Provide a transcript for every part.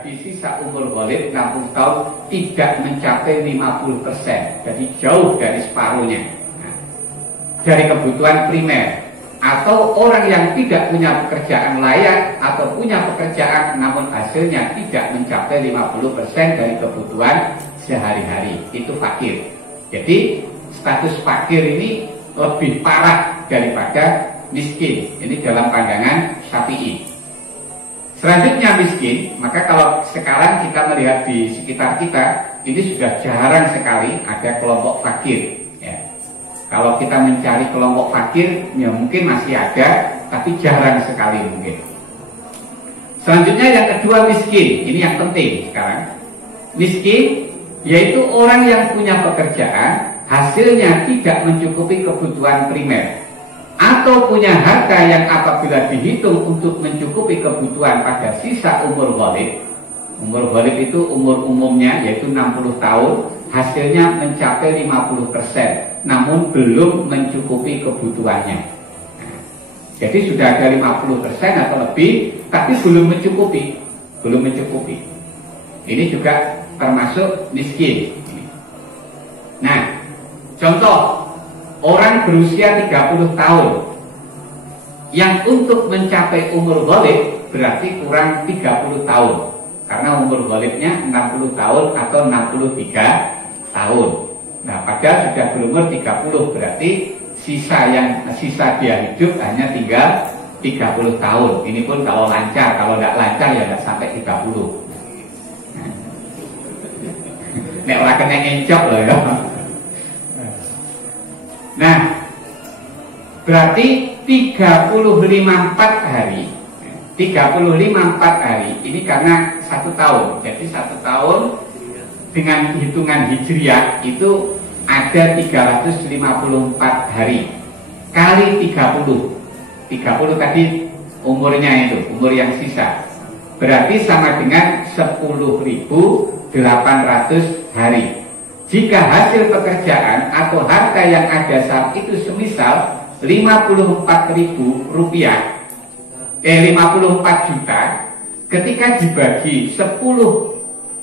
dibagi sisa umur ghalib 60 tahun tidak mencapai 50%, jadi jauh dari separuhnya. Nah, dari kebutuhan primer, atau orang yang tidak punya pekerjaan layak atau punya pekerjaan namun hasilnya tidak mencapai 50% dari kebutuhan sehari-hari, itu fakir. Jadi status fakir ini lebih parah daripada miskin. Ini dalam pandangan Syafi'i. Selanjutnya miskin, maka kalau sekarang kita melihat di sekitar kita, ini sudah jarang sekali ada kelompok fakir. Ya. Kalau kita mencari kelompok fakir, ya mungkin masih ada, tapi jarang sekali mungkin. Selanjutnya yang kedua miskin, ini yang penting sekarang. Miskin yaitu orang yang punya pekerjaan, hasilnya tidak mencukupi kebutuhan primer, atau punya harta yang apabila dihitung untuk mencukupi kebutuhan pada sisa umur ghalib. Umur ghalib itu umur umumnya yaitu 60 tahun, hasilnya mencapai 50%, namun belum mencukupi kebutuhannya. Nah, jadi sudah ada 50% atau lebih, tapi belum mencukupi. Belum mencukupi. Ini juga termasuk miskin. Nah, contoh, orang berusia 30 tahun yang untuk mencapai umur ghalib berarti kurang 30 tahun, karena umur ghalibnya 60 tahun atau 63 tahun. Nah, padahal sudah berumur 30, berarti sisa dia hidup hanya tinggal 30 tahun. Ini pun kalau lancar, kalau tidak lancar ya tidak sampai 30. Nek ora kena ngencok loh ya. Nah, berarti 35-4 hari. 35-4 hari ini karena 1 tahun. Jadi 1 tahun dengan hitungan hijriah itu ada 354 hari kali 30. 30 tadi umurnya itu, umur yang sisa. Berarti sama dengan 10.800 hari. Jika hasil pekerjaan atau harta yang ada saat itu semisal 54.000 rupiah, 54 juta, ketika dibagi 10.800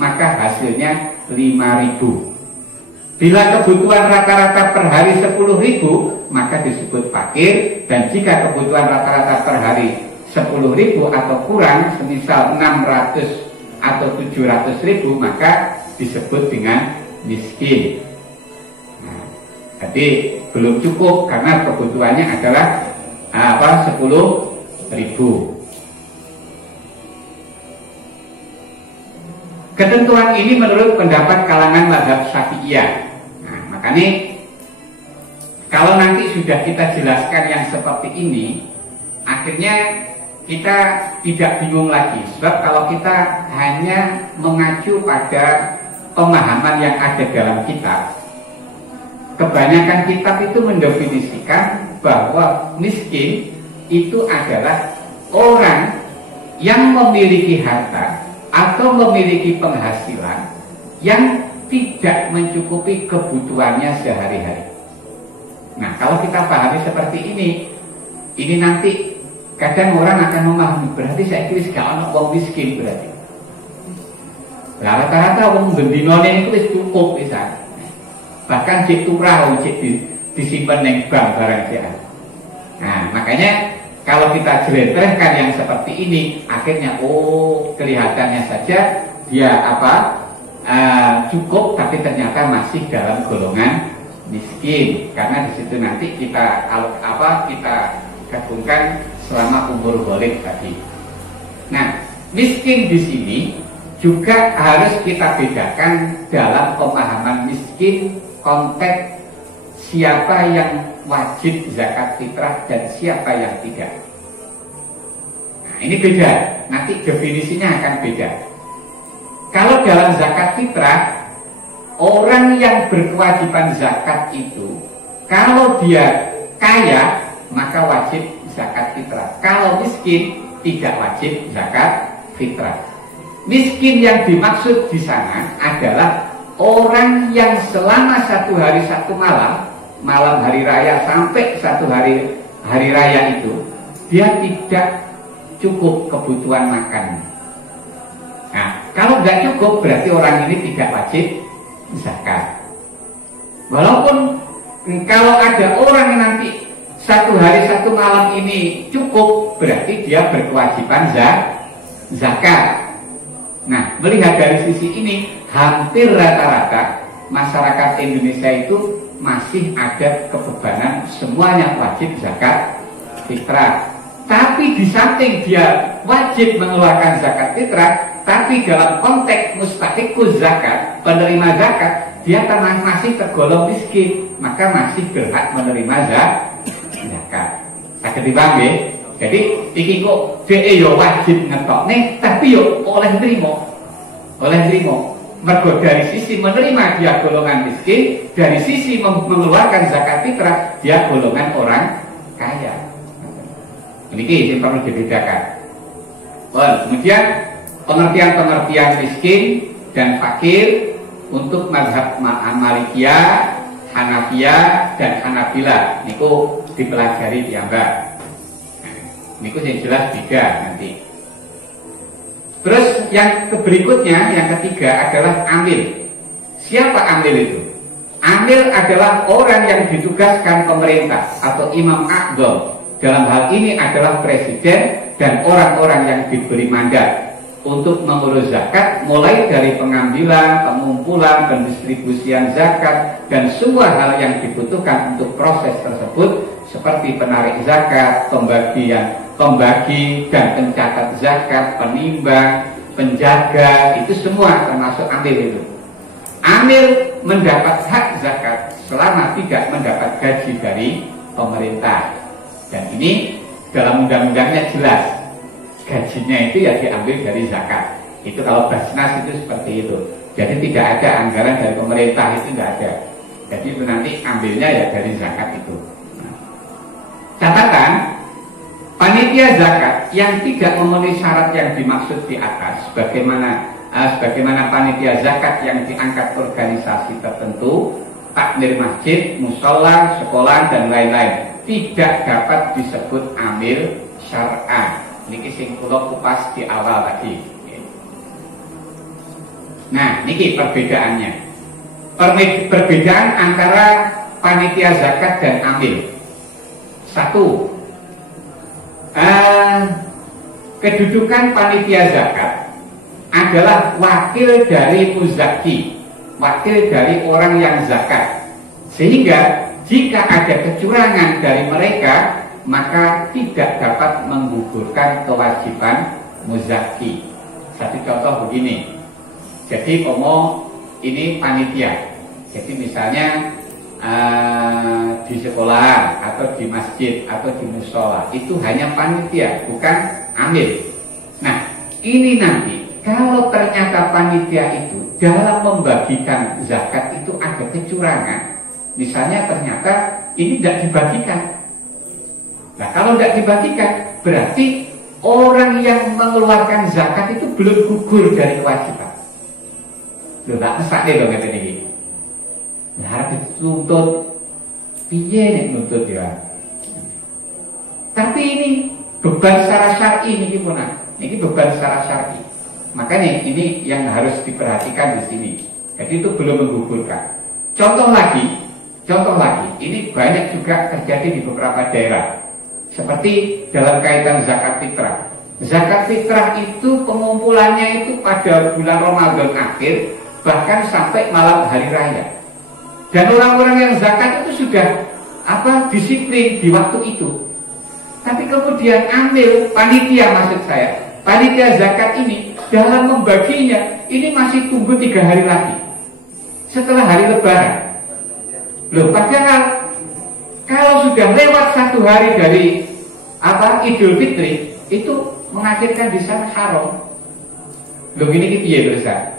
maka hasilnya 5.000. Bila kebutuhan rata-rata per hari 10.000 maka disebut fakir, dan jika kebutuhan rata-rata per hari 10.000 atau kurang, semisal 600 atau 700.000 maka disebut dengan miskin. Nah, jadi belum cukup karena kebutuhannya adalah 10.000. Ketentuan ini menurut pendapat kalangan mazhab Syafi'iyah. Nah, makanya kalau nanti sudah kita jelaskan yang seperti ini, akhirnya kita tidak bingung lagi. Sebab kalau kita hanya mengacu pada pemahaman yang ada dalam kitab, kebanyakan kitab itu mendefinisikan bahwa miskin itu adalah orang yang memiliki harta atau memiliki penghasilan yang tidak mencukupi kebutuhannya sehari-hari. Nah, kalau kita pahami seperti ini nanti kadang orang akan memahami, berarti saya kira sekarang orang miskin berarti. Rata-rata orang bendinone itu cukup bisa. Bahkan cek turah, cek disimpan yang bank barang siapa. Nah, makanya kalau kita jelentrehkan yang seperti ini, akhirnya kelihatannya saja dia cukup, tapi ternyata masih dalam golongan miskin, karena di situ nanti kita kita gabungkan selama umur ghalib tadi. Nah, miskin di sini juga harus kita bedakan dalam pemahaman miskin konteks siapa yang wajib zakat fitrah dan siapa yang tidak. Nah, ini beda, nanti definisinya akan beda. Kalau dalam zakat fitrah, orang yang berkewajiban zakat itu, kalau dia kaya maka wajib zakat fitrah. Kalau miskin tidak wajib zakat fitrah. Miskin yang dimaksud di sana adalah orang yang selama 1 hari 1 malam, malam hari raya sampai 1 hari raya itu, dia tidak cukup kebutuhan makan. nggak cukup, berarti orang ini tidak wajib zakat. Walaupun kalau ada orang yang nanti satu hari satu malam ini cukup, berarti dia berkewajiban zakat. Nah, melihat dari sisi ini, hampir rata-rata masyarakat Indonesia itu masih ada kebebanan semuanya wajib zakat fitrah. Tapi di samping dia wajib mengeluarkan zakat fitrah, tapi dalam konteks mustahiquz zakat, penerima zakat, dia masih tergolong miskin, maka masih berhak menerima zakat. Sakit dipaham ya? Jadi iki kok DE yo wajib ngetokne, tapi yo oleh nrimo. Mergo dari sisi menerima dia golongan miskin, dari sisi mengeluarkan zakat fitrah dia golongan orang kaya. Ini yang perlu dibedakan. Kemudian pengertian miskin dan fakir untuk mazhab Malikiyah, Hanafiyah dan Hanabilah niku dipelajari piyambak. Niku yang jelas beda nanti. Terus yang berikutnya, yang ketiga adalah amil. Siapa amil itu? Amil adalah orang yang ditugaskan pemerintah atau imam a'dham. Dalam hal ini adalah presiden dan orang-orang yang diberi mandat untuk mengurus zakat, mulai dari pengambilan, pengumpulan, pendistribusian zakat, dan semua hal yang dibutuhkan untuk proses tersebut, seperti penarik zakat, pembagi dan pencatat zakat, penimbang, penjaga, itu semua termasuk amil itu. Amil mendapat hak zakat selama tidak mendapat gaji dari pemerintah. Dan ini dalam undang-undangnya jelas, gajinya itu ya diambil dari zakat. Itu kalau Basnas itu seperti itu. Jadi tidak ada anggaran dari pemerintah, itu tidak ada. Jadi itu nanti ambilnya ya dari zakat itu. Catatan, panitia zakat yang tidak memenuhi syarat yang dimaksud di atas, sebagaimana panitia zakat yang diangkat organisasi tertentu, takmir masjid, musola, sekolah dan lain-lain, tidak dapat disebut amil syar'an. Niki sing kula kupas di awal tadi. Nah, niki perbedaannya. Perbedaan antara panitia zakat dan amil. Satu, kedudukan panitia zakat adalah wakil dari muzaki, wakil dari orang yang zakat. Sehingga jika ada kecurangan dari mereka, maka tidak dapat menggugurkan kewajiban muzaki. Satu contoh begini. Jadi ini panitia. Jadi misalnya di sekolah atau di masjid atau di musola itu hanya panitia, bukan amil. Nah, ini nanti kalau ternyata panitia itu dalam membagikan zakat itu ada kecurangan, misalnya ternyata ini tidak dibagikan. Nah, kalau tidak dibagikan, berarti orang yang mengeluarkan zakat itu belum gugur dari kewajiban. Loh, tak mesak deh dong kata ini. Nah, harus dituntut, piye nih nuntut ya. Tapi ini beban secara syar'i ini gimana? Ini beban secara syar'i. Makanya ini yang harus diperhatikan di sini. Jadi itu belum menggugurkan. Contoh lagi, ini banyak juga terjadi di beberapa daerah. Seperti dalam kaitan zakat fitrah. Zakat fitrah itu pengumpulannya itu pada bulan Ramadan akhir, bahkan sampai malam hari raya. Dan orang-orang yang zakat itu sudah disiplin di waktu itu. Tapi kemudian ambil panitia, maksud saya, panitia zakat ini dalam membaginya ini masih tunggu 3 hari lagi setelah hari Lebaran. Loh, padahal kalau sudah lewat 1 hari dari Idul Fitri, itu mengakhirkan di sana haram. Loh, ini piye besar?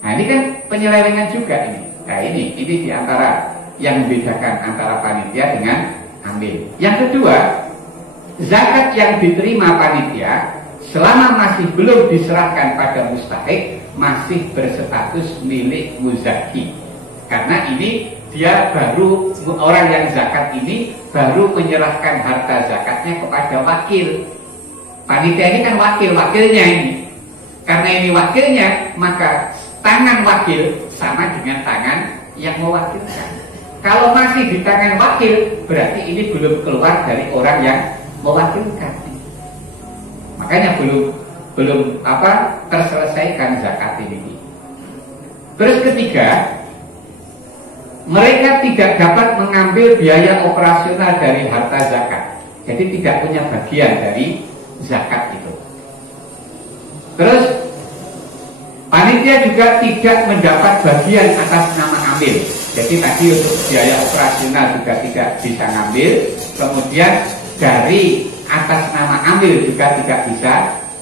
Nah, ini kan penyelewengan juga ini. Nah, ini diantara yang membedakan antara panitia dengan amil. Yang kedua, zakat yang diterima panitia selama masih belum diserahkan pada mustahik masih berstatus milik muzaki. Karena ini dia baru, orang yang zakat ini baru menyerahkan harta zakatnya kepada wakil. Panitia ini kan wakilnya ini. Karena ini wakilnya, maka tangan wakil sama dengan tangan yang mewakilkan. Kalau masih di tangan wakil, berarti ini belum keluar dari orang yang mewakilkan. Makanya belum terselesaikan zakat ini. Terus ketiga, mereka tidak dapat mengambil biaya operasional dari harta zakat. Jadi tidak punya bagian dari zakat itu. Terus panitia juga tidak mendapat bagian atas nama amil. Jadi tadi untuk biaya operasional juga tidak bisa ngambil. Kemudian dari atas nama amil juga tidak bisa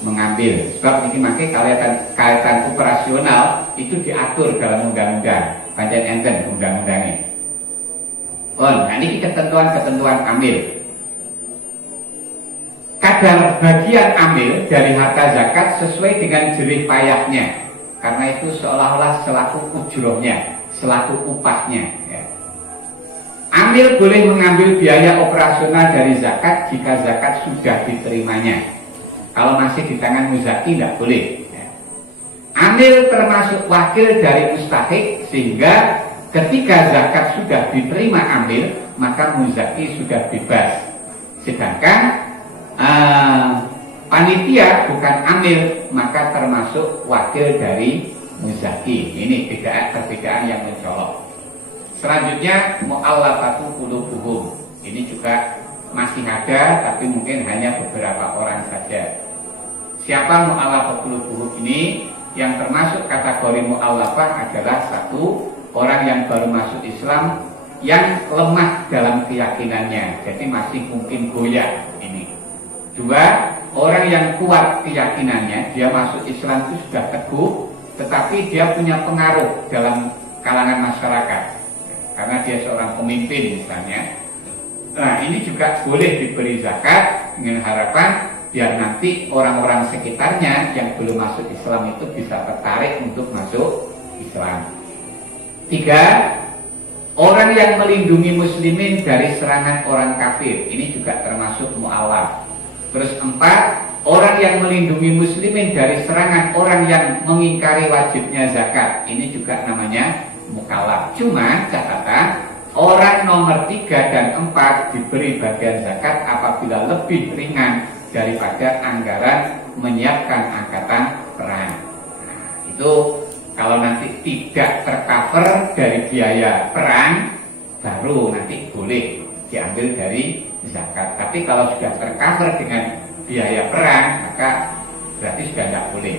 mengambil. Sebab ini makanya kaitan operasional itu diatur dalam undang-undang. Pancen enten undang-undangnya. Nah ini ketentuan-ketentuan amil. Kadar bagian amil dari harta zakat sesuai dengan jerih payahnya, karena itu seolah-olah selaku ujrohnya, selaku upahnya ya. Amil boleh mengambil biaya operasional dari zakat jika zakat sudah diterimanya. Kalau masih di tangan muzaki tidak boleh ya. Amil termasuk wakil dari mustahik, sehingga ketika zakat sudah diterima amil, maka muzaki sudah bebas. Sedangkan panitia bukan amil, maka termasuk wakil dari muzaki. Ini perbedaan yang mencolok. Selanjutnya mu'allafatu qulubuhum. Ini juga masih ada, tapi mungkin hanya beberapa orang saja. Siapa mu'allafatu qulubuhum ini? Yang termasuk kategori mu'allafah adalah satu, orang yang baru masuk Islam yang lemah dalam keyakinannya, jadi masih mungkin goyah ini. Dua, orang yang kuat keyakinannya, dia masuk Islam itu sudah teguh, tetapi dia punya pengaruh dalam kalangan masyarakat, karena dia seorang pemimpin misalnya. Nah ini juga boleh diberi zakat dengan harapan biar nanti orang-orang sekitarnya yang belum masuk Islam itu bisa tertarik untuk masuk Islam. Tiga, orang yang melindungi muslimin dari serangan orang kafir, ini juga termasuk mu'allaf. Terus empat, orang yang melindungi muslimin dari serangan orang yang mengingkari wajibnya zakat, ini juga namanya mukallaf. Cuma catatan, orang nomor 3 dan 4 diberi bagian zakat apabila lebih ringan daripada anggaran menyiapkan angkatan perang. Nah, itu kalau nanti tidak tercover dari biaya perang, baru nanti boleh diambil dari zakat. Tapi kalau sudah tercover dengan biaya perang, maka berarti sudah tidak boleh.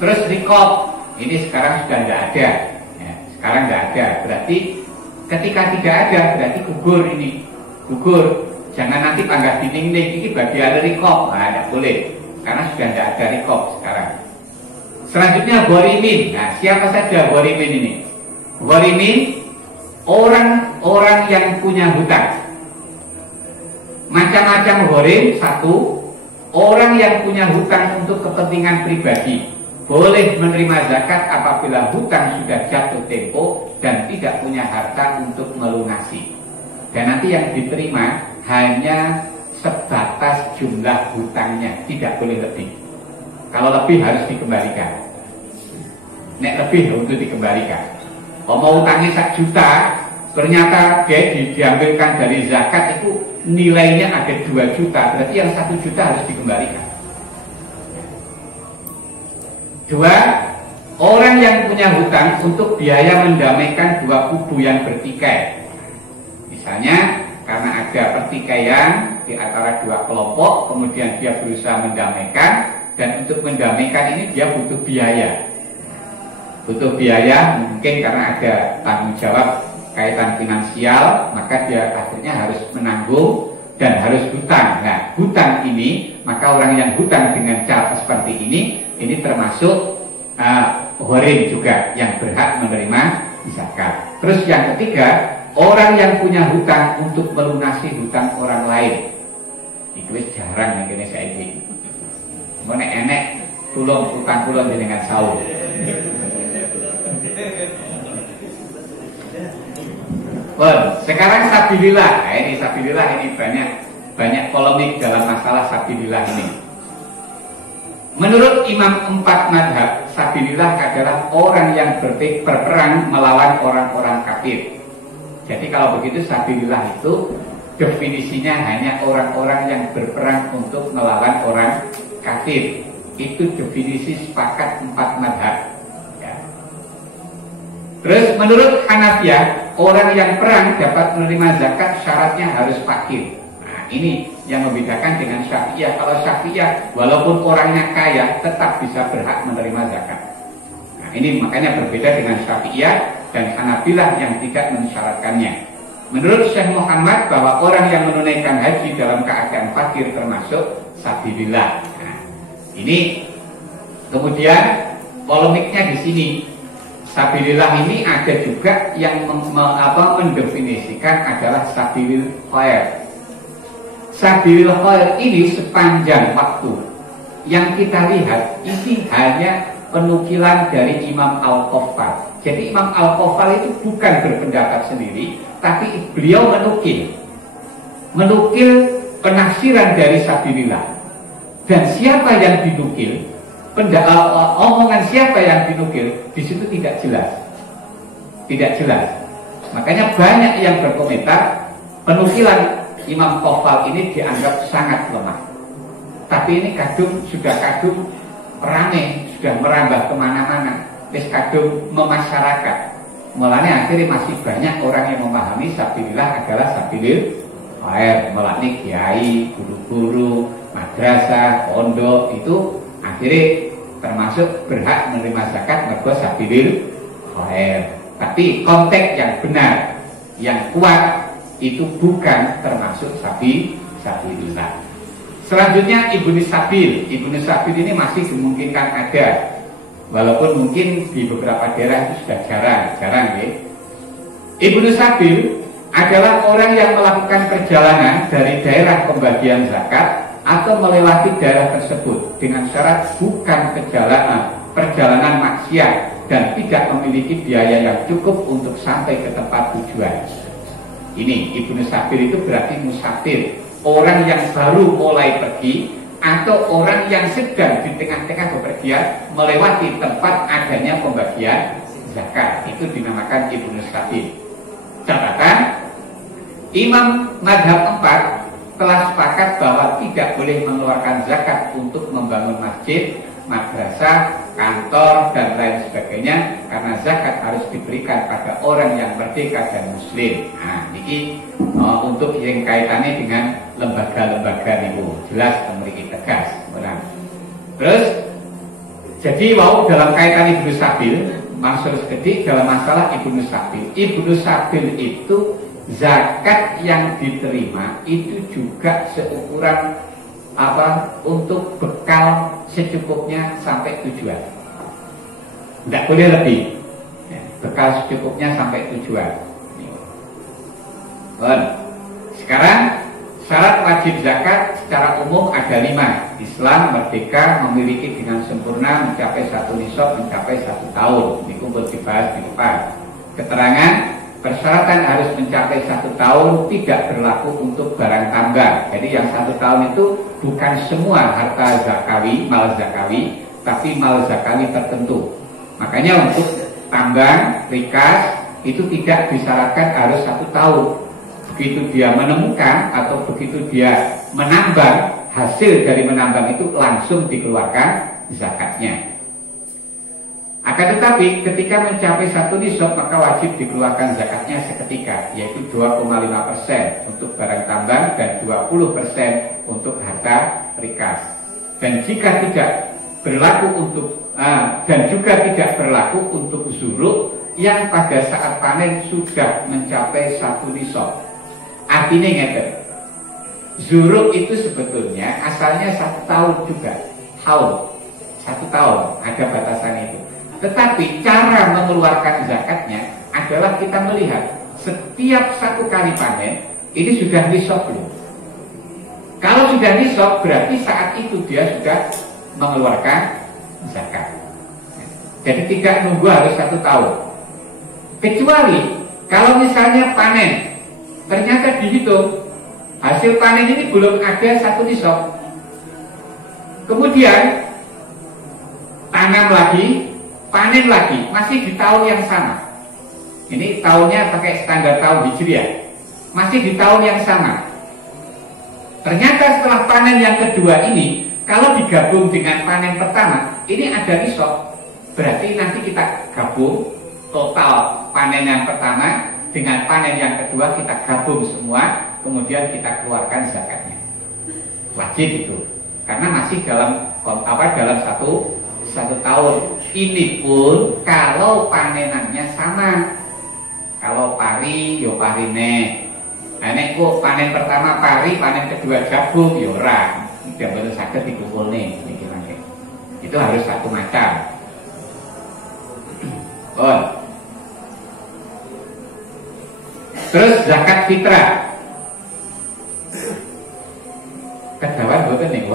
Terus rikob, ini sekarang sudah tidak ada ya, sekarang tidak ada. Berarti ketika tidak ada, berarti gugur ini, gugur. Jangan nanti panggah dinding ini bagian rikob, nah tidak boleh, karena sudah tidak ada rikob sekarang. Selanjutnya ghorimin. Nah siapa saja ghorimin ini? Ghorimin orang-orang yang punya hutang. Macam-macam ghorim. Satu, orang yang punya hutang untuk kepentingan pribadi boleh menerima zakat apabila hutang sudah jatuh tempo dan tidak punya harta untuk melunasi. Dan nanti yang diterima hanya sebatas jumlah hutangnya, tidak boleh lebih. Kalau lebih harus dikembalikan. Nek lebih untuk dikembalikan. Kalau mau hutangnya 1 juta, ternyata dia diambilkan dari zakat itu nilainya ada 2 juta, berarti yang 1 juta harus dikembalikan. 2, orang yang punya hutang untuk biaya mendamaikan 2 kubu yang bertikai. Misalnya karena ada pertikaian di antara 2 kelompok, kemudian dia berusaha mendamaikan, dan untuk mendamaikan ini dia butuh biaya. Butuh biaya mungkin karena ada tanggung jawab kaitan finansial, maka dia akhirnya harus menanggung dan harus hutang. Nah, hutang ini, maka orang yang hutang dengan cara seperti ini termasuk ghorim juga yang berhak menerima zakat. Terus yang ketiga, orang yang punya hutang untuk melunasi hutang orang lain. Itu jarang yang kini saya ini. Mana enek tulung hutang tulung dengan sahur. Sekarang sabilillah. Nah, ini sabilillah ini banyak polemik dalam masalah sabilillah ini. Menurut Imam 4 madhab, sabilillah adalah orang yang berperang melawan orang-orang kafir. Jadi kalau begitu sabilillah itu definisinya hanya orang-orang yang berperang untuk melawan orang kafir. Itu definisi sepakat 4 madhab. Ya. Terus menurut Hanafiyah, orang yang perang dapat menerima zakat syaratnya harus fakir. Nah, ini yang membedakan dengan Syafi'iyah. Kalau Syafi'iyah walaupun orangnya kaya tetap bisa berhak menerima zakat. Nah, ini makanya berbeda dengan Syafi'iyah dan Hanabilah yang tidak mensyaratkannya. Menurut Syekh Muhammad bahwa orang yang menunaikan haji dalam keadaan fakir termasuk sabilillah. Nah, ini kemudian polemiknya di sini. Sabilillah ini ada juga yang mendefinisikan adalah sabilil khair. Sabilil khair ini sepanjang waktu yang kita lihat ini hanya penukilan dari Imam Al-Qaffal. Jadi Imam Al-Qaffal itu bukan berpendapat sendiri, tapi beliau menukil penafsiran dari sabilillah. Dan siapa yang dinukil, omongan siapa yang dinukil, di situ tidak jelas. Tidak jelas. Makanya banyak yang berkomentar penukilan Imam Qaffal ini dianggap sangat lemah. Tapi ini sudah kadung rame, sudah merambah kemana-mana, kadung memasyarakat. Mulanya akhirnya masih banyak orang yang memahami sabilillah adalah sabilil khair, melalui kiai, guru-guru, madrasah, pondok itu akhirnya termasuk berhak menerima zakat mergo sabilil khair. Tapi konteks yang benar, yang kuat itu bukan termasuk sabilillah. Selanjutnya Ibnu Sabil. Ibnu Sabil ini masih dimungkinkan ada, walaupun mungkin di beberapa daerah itu sudah jarang ya. Ibnu Sabil adalah orang yang melakukan perjalanan dari daerah pembagian zakat atau melewati daerah tersebut dengan syarat bukan perjalanan maksiat dan tidak memiliki biaya yang cukup untuk sampai ke tempat tujuan. Ini Ibnu Sabil itu berarti musafir, orang yang baru mulai pergi atau orang yang sedang di tengah-tengah bepergian melewati tempat adanya pembagian zakat. Itu dinamakan Ibnu Sabil. Catatan, Imam Madhab 4 telah sepakat bahwa tidak boleh mengeluarkan zakat untuk membangun masjid, madrasah, kantor, dan lain sebagainya, karena zakat harus diberikan pada orang yang merdeka dan muslim. Nah, ini untuk yang kaitannya dengan lembaga-lembaga itu jelas memiliki tegas. Benar. Terus, jadi dalam kaitan Ibnu Sabil, maksud sedikit dalam masalah Ibnu Sabil. Ibnu Sabil itu zakat yang diterima itu juga seukuran untuk bekal secukupnya sampai tujuan. Tidak boleh lebih. Bekal secukupnya sampai tujuan. Sekarang syarat wajib zakat secara umum ada 5. Islam merdeka, memiliki dengan sempurna, mencapai 1 nisab, mencapai 1 tahun. Ini kumpul dibahas di depan. Keterangan persyaratan harus mencapai 1 tahun, tidak berlaku untuk barang tambang. Jadi yang 1 tahun itu bukan semua harta zakawi, mal zakawi, tapi mal zakawi tertentu. Makanya untuk tambang, rikas itu tidak disyaratkan harus 1 tahun. Begitu dia menemukan atau begitu dia menambang, hasil dari menambang itu langsung dikeluarkan zakatnya. Akan tetapi ketika mencapai 1 nisab maka wajib dikeluarkan zakatnya seketika, yaitu 2,5% untuk barang tambang dan 20% untuk harta rikas. Dan jika tidak berlaku dan juga tidak berlaku untuk zuruk yang pada saat panen sudah mencapai 1 nisab. Artinya ngeten, zuruk itu sebetulnya asalnya 1 tahun juga, 1 tahun ada batasannya itu. Tetapi cara mengeluarkan zakatnya adalah kita melihat setiap 1 kali panen ini sudah nisab belum. Kalau sudah nisab berarti saat itu dia sudah mengeluarkan zakat. Jadi tidak nunggu harus 1 tahun. Kecuali kalau misalnya panen ternyata dihitung hasil panen ini belum ada 1 nisab. Kemudian tanam lagi, panen lagi, masih di tahun yang sama. Ini tahunnya pakai standar tahun Hijriah, masih di tahun yang sama. Ternyata setelah panen yang kedua ini, kalau digabung dengan panen pertama, ini ada nisab. Berarti nanti kita gabung total panen yang pertama dengan panen yang kedua, kita gabung semua, kemudian kita keluarkan zakatnya. Wajib itu, karena masih dalam satu tahun. Ini pun kalau panenannya sama. Kalau pari, yo parine. Nah, nek kok panen pertama pari, panen kedua gabung, yo ora. Tidak boleh sakit dikumpulne niki mangke. Itu harus satu macam. Oh. Terus zakat fitrah. Kedawan boten niku.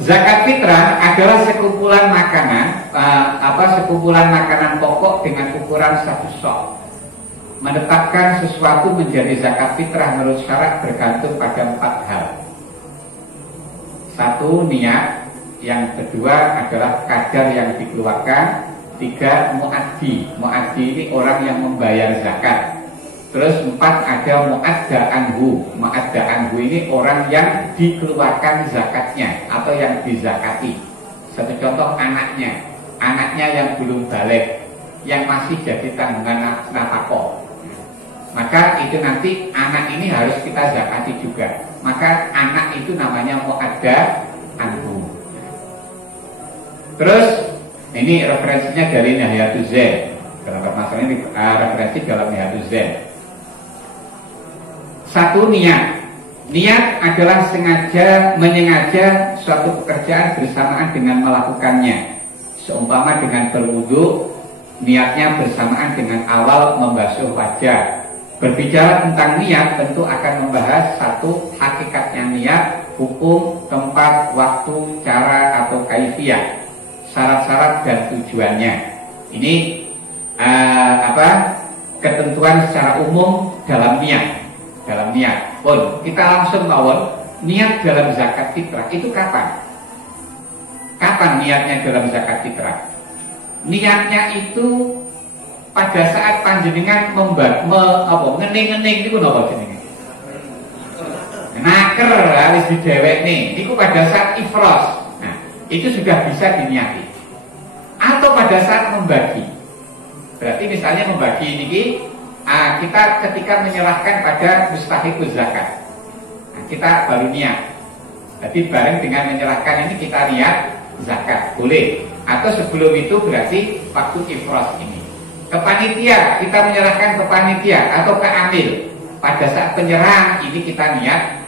Zakat fitrah adalah sekumpulan makanan, sekumpulan makanan pokok dengan ukuran satu sok. Menetapkan sesuatu menjadi zakat fitrah menurut syarat bergantung pada 4 hal. 1, niat. Yang kedua adalah kadar yang dikeluarkan. 3, muaddi. Muaddi ini orang yang membayar zakat. Terus 4 ada muadda anhu. Muadda anhu ini orang yang dikeluarkan zakatnya atau yang dizakati. Satu contoh anaknya. Anaknya yang belum balik, yang masih jadi tanggungan nafkah. Maka itu nanti anak ini harus kita zakati juga. Maka anak itu namanya muadda anhu. Terus ini referensinya dari Nahiyatul Zain. Dalam masalah ini referensi dalam Nahiyatul Zain. 1, niat. Niat adalah menyengaja suatu pekerjaan bersamaan dengan melakukannya. Seumpama dengan berwudu, niatnya bersamaan dengan awal membasuh wajah. Berbicara tentang niat tentu akan membahas 1, hakikatnya niat, hukum, tempat, waktu, cara atau kaifiyah, syarat-syarat dan tujuannya. Ini ketentuan secara umum dalam niat. Dalam niat. Pun kita langsung mawon niat dalam zakat fitrah itu kapan? Kapan niatnya dalam zakat fitrah? Niatnya itu pada saat panjenengan ngening-ngening niku napa jenenge? Naker harus didewekne. Niku pada saat ifros. Nah, itu sudah bisa diniati. Atau pada saat membagi. Berarti misalnya membagi niki kita ketika menyerahkan pada mustahiquz zakat. Nah, kita baru niat. Jadi bareng dengan menyerahkan ini kita niat zakat. Boleh. Atau sebelum itu berarti waktu ifros ini. Ke panitia, kita menyerahkan ke panitia atau ke amil. Pada saat penyerahan ini kita niat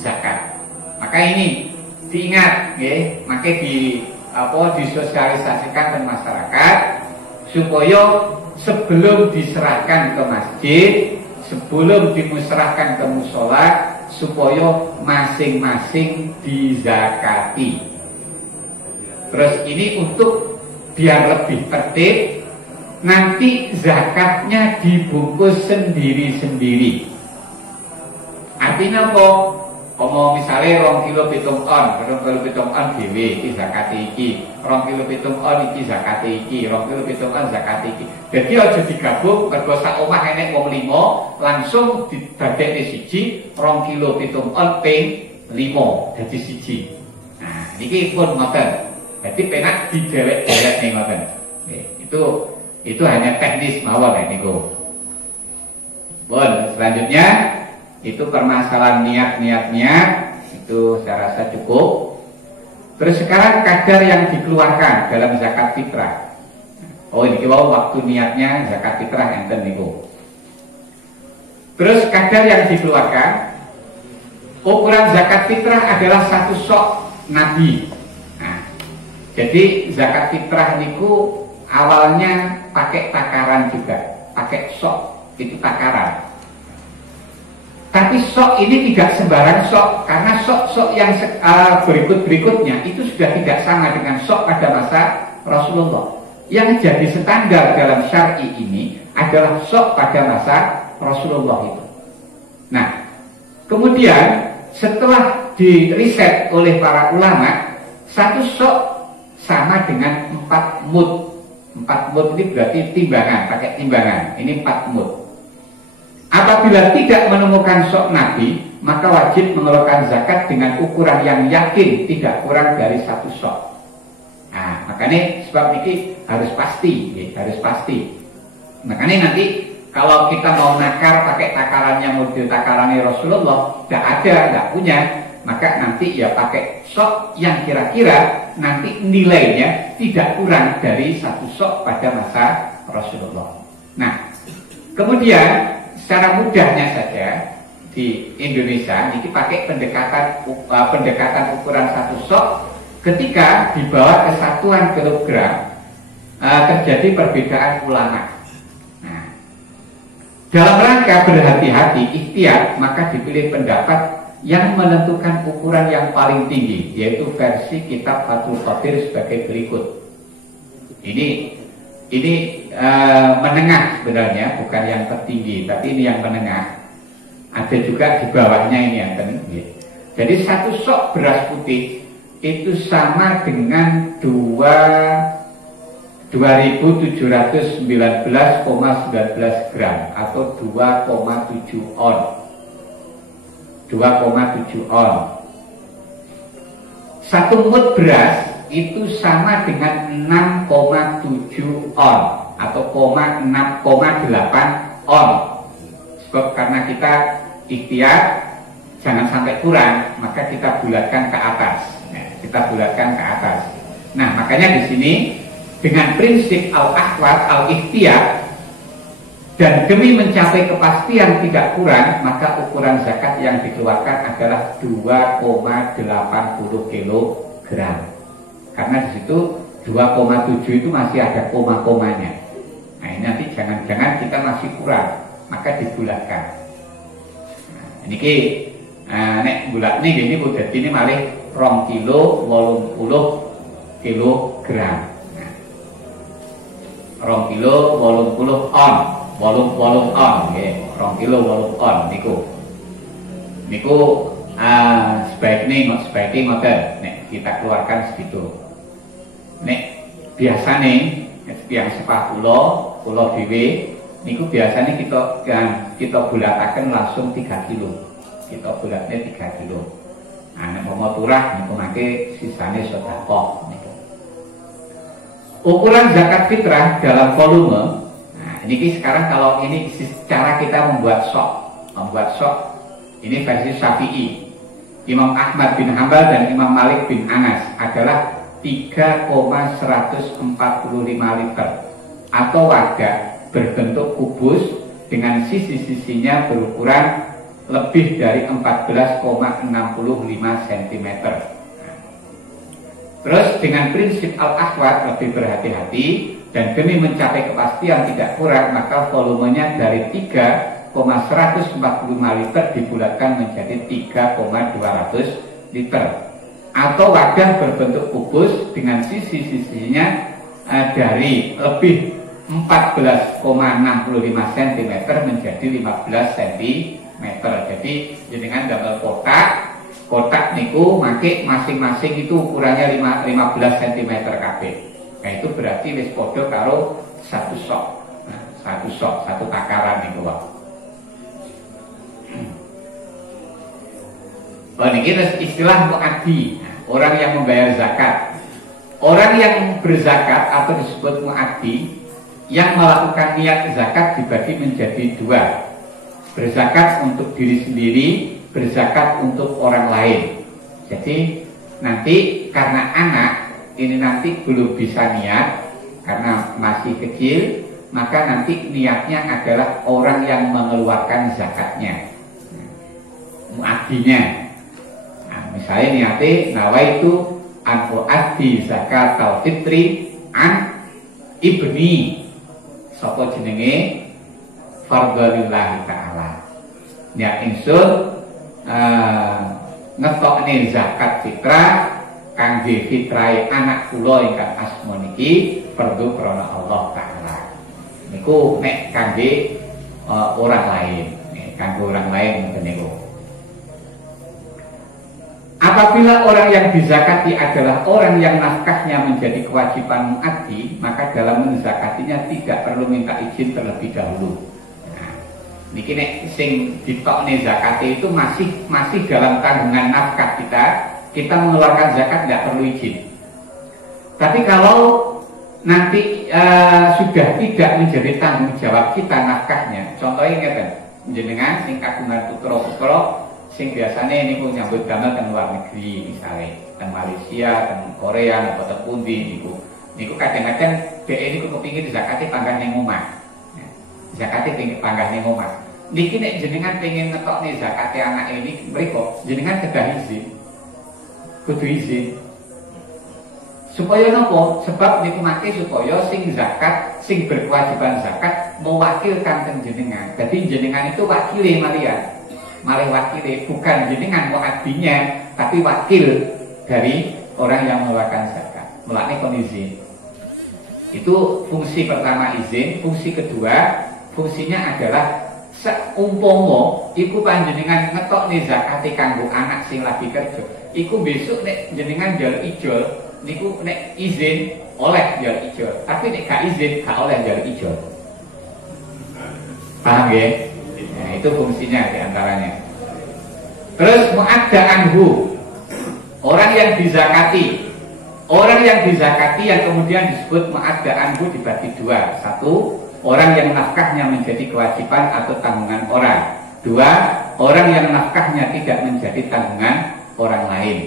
zakat. Maka ini diingat, ya, maka disosialisasikan ke masyarakat supaya sebelum diserahkan ke masjid, sebelum dimusrahkan ke musola, supaya masing-masing dizakati. Terus ini untuk biar lebih tertib. Nanti zakatnya dibungkus sendiri-sendiri. Artinya apa? Misalnya 2 kilo pitung on dhewe iki zakat iki, 2 kilo pitung on iki zakat iki, 2 kilo pitung on zakat iki. Jadi aja digabung mergo sak omah enek wong 5, langsung didadekne siji, 2 kilo pitung on ping 5 dadi siji. Nah, niki pun ngoten. Jadi penak didewek-dewek ning ngoten. Itu hanya teknis mawon niku. Selanjutnya itu permasalahan niat-niatnya itu saya rasa cukup. Terus sekarang kadar yang dikeluarkan dalam zakat fitrah. Ini waktu niatnya zakat fitrah enten niku. Terus kadar yang dikeluarkan, ukuran zakat fitrah adalah 1 sok nabi. Nah, jadi zakat fitrah niku awalnya pakai takaran juga, pakai sok, itu takaran. Tapi sok ini tidak sembarang sok, karena sok-sok yang berikut-berikutnya itu sudah tidak sama dengan sok pada masa Rasulullah. Yang jadi standar dalam syar'i ini adalah sok pada masa Rasulullah itu. Nah, kemudian setelah diriset oleh para ulama, 1 sok sama dengan 4 mud. 4 mud ini berarti timbangan, pakai timbangan. Ini 4 mud. Apabila tidak menemukan sok Nabi, maka wajib mengeluarkan zakat dengan ukuran yang yakin tidak kurang dari 1 sok. Nah, makanya sebab ini harus pasti, ya, harus pasti. Makanya nanti kalau kita mau nakar pakai takarannya model takarannya Rasulullah, tidak ada, tidak punya, maka nanti ya pakai sok yang kira-kira nanti nilainya tidak kurang dari 1 sok pada masa Rasulullah. Nah, kemudian secara mudahnya saja di Indonesia ini pakai pendekatan ukuran 1 sok ketika dibawa ke satuan kilogram terjadi perbedaan ulama. Nah, dalam rangka berhati-hati ikhtiar maka dipilih pendapat yang menentukan ukuran yang paling tinggi, yaitu versi kitab Fathul Qadir sebagai berikut. Ini menengah sebenarnya, bukan yang tertinggi, tapi ini yang menengah. Ada juga di bawahnya ini yang tinggi. Jadi 1 sok beras putih itu sama dengan 2.719,19 gram atau 2,7 on. 2,7 on. 1 mud beras itu sama dengan 6,7 on atau 6,8 on. Sebab karena kita ikhtiar jangan sampai kurang, maka kita bulatkan ke atas. Nah, kita bulatkan ke atas. Nah, makanya di sini dengan prinsip al-ahwat al-ikhtiar dan demi mencapai kepastian tidak kurang, maka ukuran zakat yang dikeluarkan adalah 2,80 kg. Karena di situ 2,7 itu masih ada koma-komanya. Nah, ini nanti jangan-jangan kita masih kurang, maka dibulatkan. Nah, ini nek bulat ini udah ini malih 2 kilo 80 kilogram. Nah, 2 kilo 80 on. 80 on, nggih. 2 kilo 80 on niku sebaiknya ngoten nek kita keluarkan segitu. Nek biasane yang sepah kula dhewe niku biasanya kita bulataken langsung 3 kilo. Kita bulatnya 3 kilo. Nah, nek mau turah niku mangke sisane sedekah niku. Ukuran zakat fitrah dalam volume. Nah, ini sekarang kalau ini cara kita membuat sok ini versi Syafi'i. Imam Ahmad bin Hambal dan Imam Malik bin Anas adalah 3,145 liter atau wadah berbentuk kubus dengan sisi-sisinya berukuran lebih dari 14,65 cm. Terus dengan prinsip al-ahwat lebih berhati-hati dan demi mencapai kepastian tidak kurang, maka volumenya dari 3,145 liter dibulatkan menjadi 3,200 liter atau wadah berbentuk kubus dengan sisi-sisinya dari lebih 14,65 cm menjadi 15 cm. Jadi dengan damel kotak niku mangke masing-masing itu ukurannya 15 cm kabeh. Nah, itu berarti wis padha karo 1 sok. Nah, 1 sok, 1 takaran niku wae. Oh, ini istilah muaddi, orang yang membayar zakat. Orang yang berzakat atau disebut muaddi yang melakukan niat zakat dibagi menjadi 2. Berzakat untuk diri sendiri, berzakat untuk orang lain. Jadi nanti karena anak ini nanti belum bisa niat karena masih kecil, maka nanti niatnya adalah orang yang mengeluarkan zakatnya, muaddinya. Misalnya niate nawaitu an uaddi zakatal fitri an ibni sapa jenenge fardhalillahi taala. Niat ingsun ngetokne zakat fitrah kangge fitrahe anak kula ingkang asma niki fardhu krana Allah taala. Niku nek kangge orang lain, kangge orang lain ngoten niku. Apabila orang yang dizakati adalah orang yang nafkahnya menjadi kewajiban muaddi, maka dalam menzakatinya tidak perlu minta izin terlebih dahulu. Nah, niki nek sing ditokne zakate itu masih dalam tanggungan nafkah kita mengeluarkan zakat tidak perlu izin. Tapi kalau nanti sudah tidak menjadi tanggung jawab kita nafkahnya, contohnya ngeten, jenengan sing kagungan putra-putra sing biasanya ini pun nyambut damel teng luar negeri, misalnya teng Malaysia, teng Korea, atau teng pundi niku kadang-kadang dhek niku kepingin zakate panggah ning omah. Zakate pengin panggah ning omah. Niki nek jenengan pengen ngetokne zakate anak ini mriko, jenengan kedah izin. Kudu izin. Supaya nopo? Sebab niku make supaya sing zakat, sing berkewajiban zakat mewakilkan teng jenengan. Jadi jenengan itu wakile malah wakile, bukan jenengan muaddinya, tapi wakil dari orang yang mengeluarkan zakat. Mulane kon izin. Itu fungsi pertama izin. Fungsi kedua, fungsinya adalah seumpama iku panjenengan ngetokne zakate kanggo anak sing lagi kerja. Iku besok nek jenengan njaluk ijol, niku nek izin oleh njaluk ijol. Tapi nek gak izin gak oleh njaluk ijol. Paham ya? Nah, itu fungsinya diantaranya. Terus mu'adda anhu, orang yang dizakati. Orang yang dizakati yang kemudian disebut mu'adda anhu dibagi dua. Satu, orang yang nafkahnya menjadi kewajiban atau tanggungan orang. Dua, orang yang nafkahnya tidak menjadi tanggungan orang lain.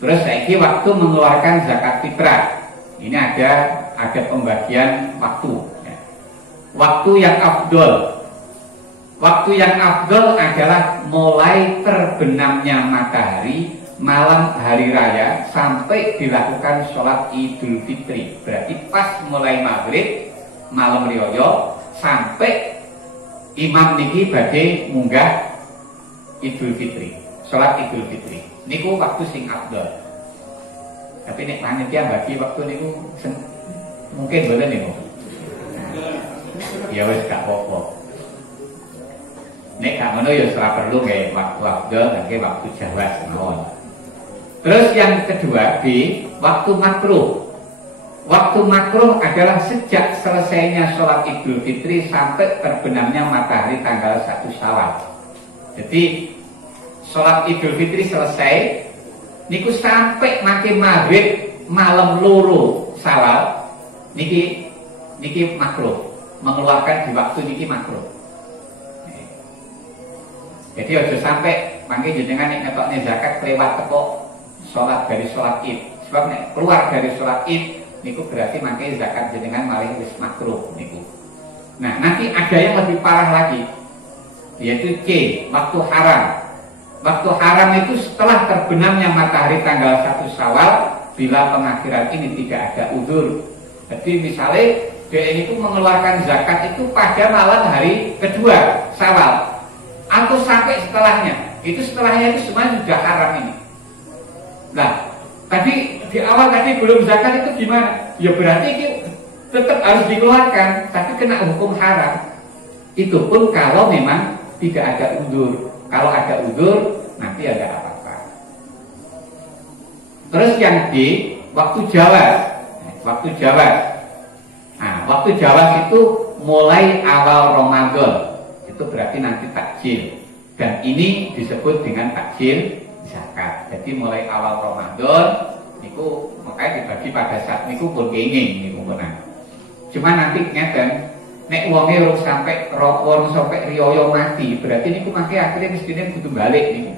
Terus saiki waktu mengeluarkan zakat fitrah. Ini ada pembagian waktu. Waktu yang afdol. Waktu yang afdol adalah mulai terbenamnya matahari malam hari raya sampai dilakukan sholat Idul Fitri. Berarti pas mulai maghrib malam riyaya sampai imam niki badhe munggah Idul Fitri, sholat Idul Fitri. Niku waktu sing afdol. Tapi nek panitia bagi waktu niku mungkin boleh niku. Ya wis gak apa-apa. Nek gak ngono ya ora perlu nggih waktu afdol nggih waktu jawaz mawon. Terus yang kedua B, waktu makruh. Waktu makruh adalah sejak selesainya sholat Idul Fitri sampai terbenamnya matahari tanggal 1 Syawal. Jadi sholat Idul Fitri selesai, niku sampai makin maghrib malam loro Syawal, niki makruh. Mengeluarkan di waktu niki makruh. Jadi aja sampai mangke jenengan nek ngetokne zakat lewat teko sholat dari sholat Id. Sebab nek keluar dari sholat Id niku berarti mangke zakat jenengan malah wis makruh niku. Nah, nanti ada yang lebih parah lagi, yaitu C, waktu haram. Waktu haram itu setelah terbenamnya matahari tanggal 1 Syawal bila pengakhiran ini tidak ada uzur. Jadi misalnya dia itu mengeluarkan zakat itu pada malam hari kedua Syawal atau sampai setelahnya. Setelahnya itu semua sudah haram ini. Nah, tadi di awal tadi belum zakat itu gimana? Ya berarti itu tetap harus dikeluarkan, tapi kena hukum haram. Itu pun kalau memang tidak ada uzur. Kalau ada uzur, nanti ada apa-apa. Terus yang D, waktu jawaz. Waktu jawaz. Nah, waktu jawaz itu mulai awal Ramadan. Itu berarti nanti takjil. Dan ini disebut dengan takjil zakat. Jadi mulai awal Ramadan niku makanya dibagi pada saat niku pun kenging niku menang. Cuma nanti ngeten nek wonge urung sampai riyaya mati, berarti niku mangke akhirnya mestine kudu balik niku.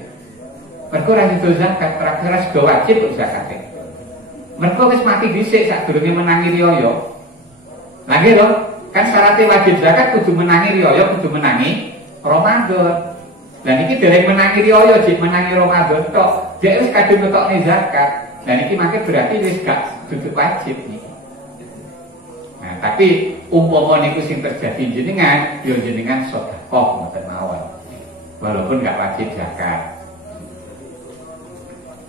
Mergo ra sido zakat, ora sido wajib kok zakate. Mergo wis mati dhisik sadurunge menangi riyaya. Lah nggih lho, kan syaratnya wajib zakat kudu menangi riyaya, kudu menangi Ramadan. Dan ini dereng menangi riyaya, jek menangi Ramadan tok. Dia wis kadung ngetokne zakat. Dan ini makanya berarti wis gak duduk wajib nih. Nah, tapi umpama niku sing terjadi jenengan, yo jenengan sedekah ngoten mawon. Walaupun gak wajib zakat.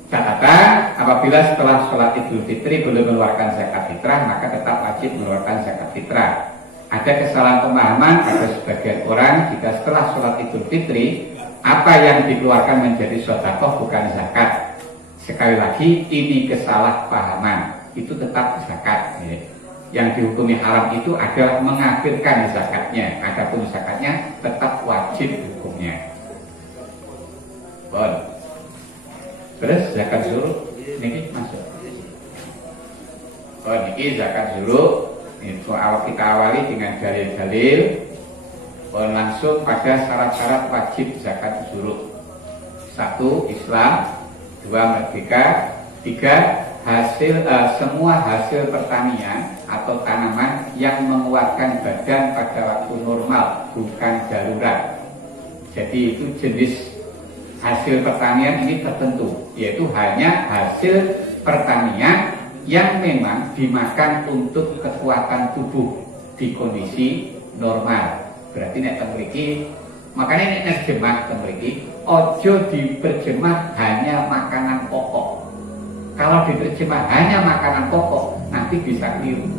Catatan, apabila setelah sholat Idul Fitri belum mengeluarkan zakat fitrah, maka tetap wajib mengeluarkan zakat fitrah. Ada kesalahan pemahaman pada sebagian orang jika setelah sholat Idul Fitri apa yang dikeluarkan menjadi sedekah bukan zakat. Sekali lagi, ini kesalahpahaman, itu tetap zakat. Yang dihukumi haram itu adalah mengakhirkan zakatnya, adapun zakatnya tetap wajib hukumnya. Bon. Terus zakat zuhur ini masuk. Oh, ini zakat zuhur. Itu kita awali dengan dalil-dalil. Langsung pada syarat-syarat wajib zakat zuhur. 1. Islam. 2. Merdeka. 3. Semua hasil pertanian atau tanaman yang menguatkan badan pada waktu normal, bukan darurat. Jadi itu jenis hasil pertanian ini tertentu, yaitu hanya hasil pertanian yang memang dimakan untuk kekuatan tubuh di kondisi normal. Berarti nek temriki, makanya nek terjemah temriki, ojo diperjemah hanya makanan pokok. Kalau diterjemah hanya makanan pokok, nanti bisa keliru.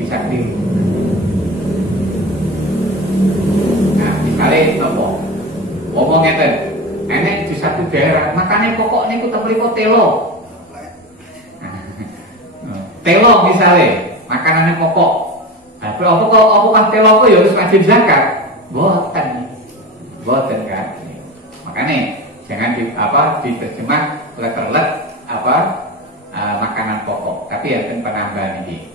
Bisa keliru. Nah, misalnya nopo, ngomong ngeten, enek di satu daerah makanan pokok niku temriko telo. Telo misalnya, makanan pokok. Nah, apa telo itu ya harus wajib zakat? Boten kan. Makanya jangan diterjemah letter-let makanan pokok, tapi ya penambahan ini.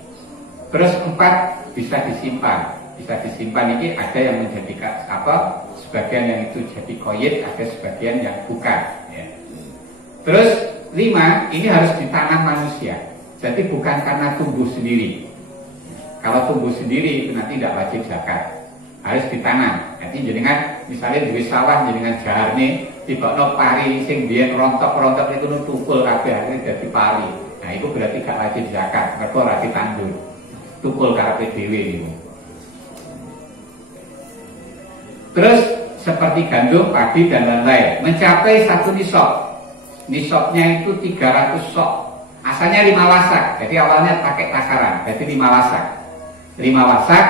Terus 4, bisa disimpan. Bisa disimpan ini ada yang menjadi sebagian yang itu jadi koyit, ada sebagian yang bukan. Ya. Terus 5, ini harus ditanam manusia. Jadi bukan karena tumbuh sendiri. Kalau tumbuh sendiri itu nanti tidak wajib zakat. Harus ditanam. Jadi jenengan misalnya di sawah jenengan jarne tibakno pari sing biyen rontok-rontok itu tukul kabeh akhirnya dadi pari. Nah, itu berarti gak wajib zakat. Mergo ora ditandur. Tukul karepe dhewe niku. Terus seperti gandum, padi dan lain-lain mencapai 1 nisab. Nisabnya itu 300 sok. Asalnya 5 wasak, jadi awalnya pakai takaran, jadi 5 wasak. 5 wasak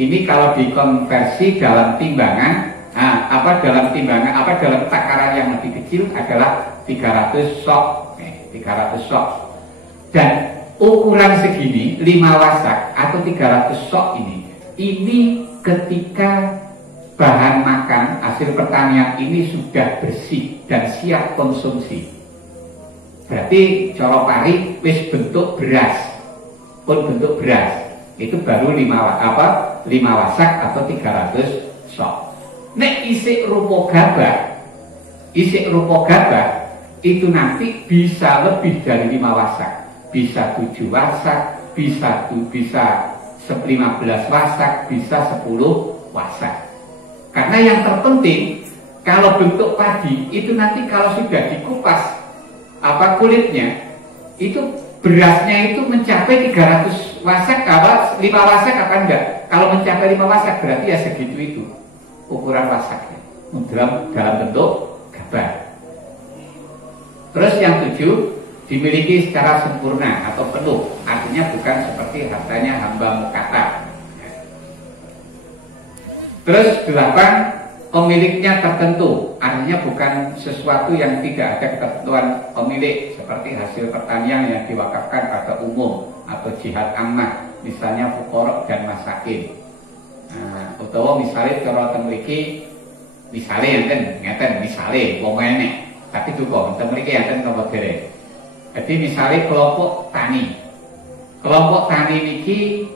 ini kalau dikonversi dalam timbangan, dalam takaran yang lebih kecil adalah 300 sok, 300 sok. Dan ukuran segini 5 wasak atau 300 sok ini ketika bahan makan hasil pertanian ini sudah bersih dan siap konsumsi. Berarti coro pari wis bentuk beras, pun bentuk beras itu baru 5 wasak atau 300 sok. Nek isik rupa gabah itu nanti bisa lebih dari 5 wasak, bisa 7 wasak, bisa 15 wasak, bisa 10 wasak. Karena yang terpenting kalau bentuk padi itu nanti kalau sudah dikupas kulitnya itu berasnya itu mencapai 300 wasak 5 wasak apa enggak? Kalau mencapai 5 wasak berarti ya segitu itu ukuran wasaknya dalam bentuk gabah. Terus yang 7, dimiliki secara sempurna atau penuh, artinya bukan seperti hartanya hamba mukatab. Terus 8, pemiliknya tertentu, artinya bukan sesuatu yang tidak ada ketentuan pemilik seperti hasil pertanian yang diwakafkan pada umum atau jihad ammah, misalnya fuqara dan masakin. Utawa misalnya cara temriki misalnya misalnya wong enek tapi juga temriki enten nomor dereng. Jadi misalnya kelompok tani niki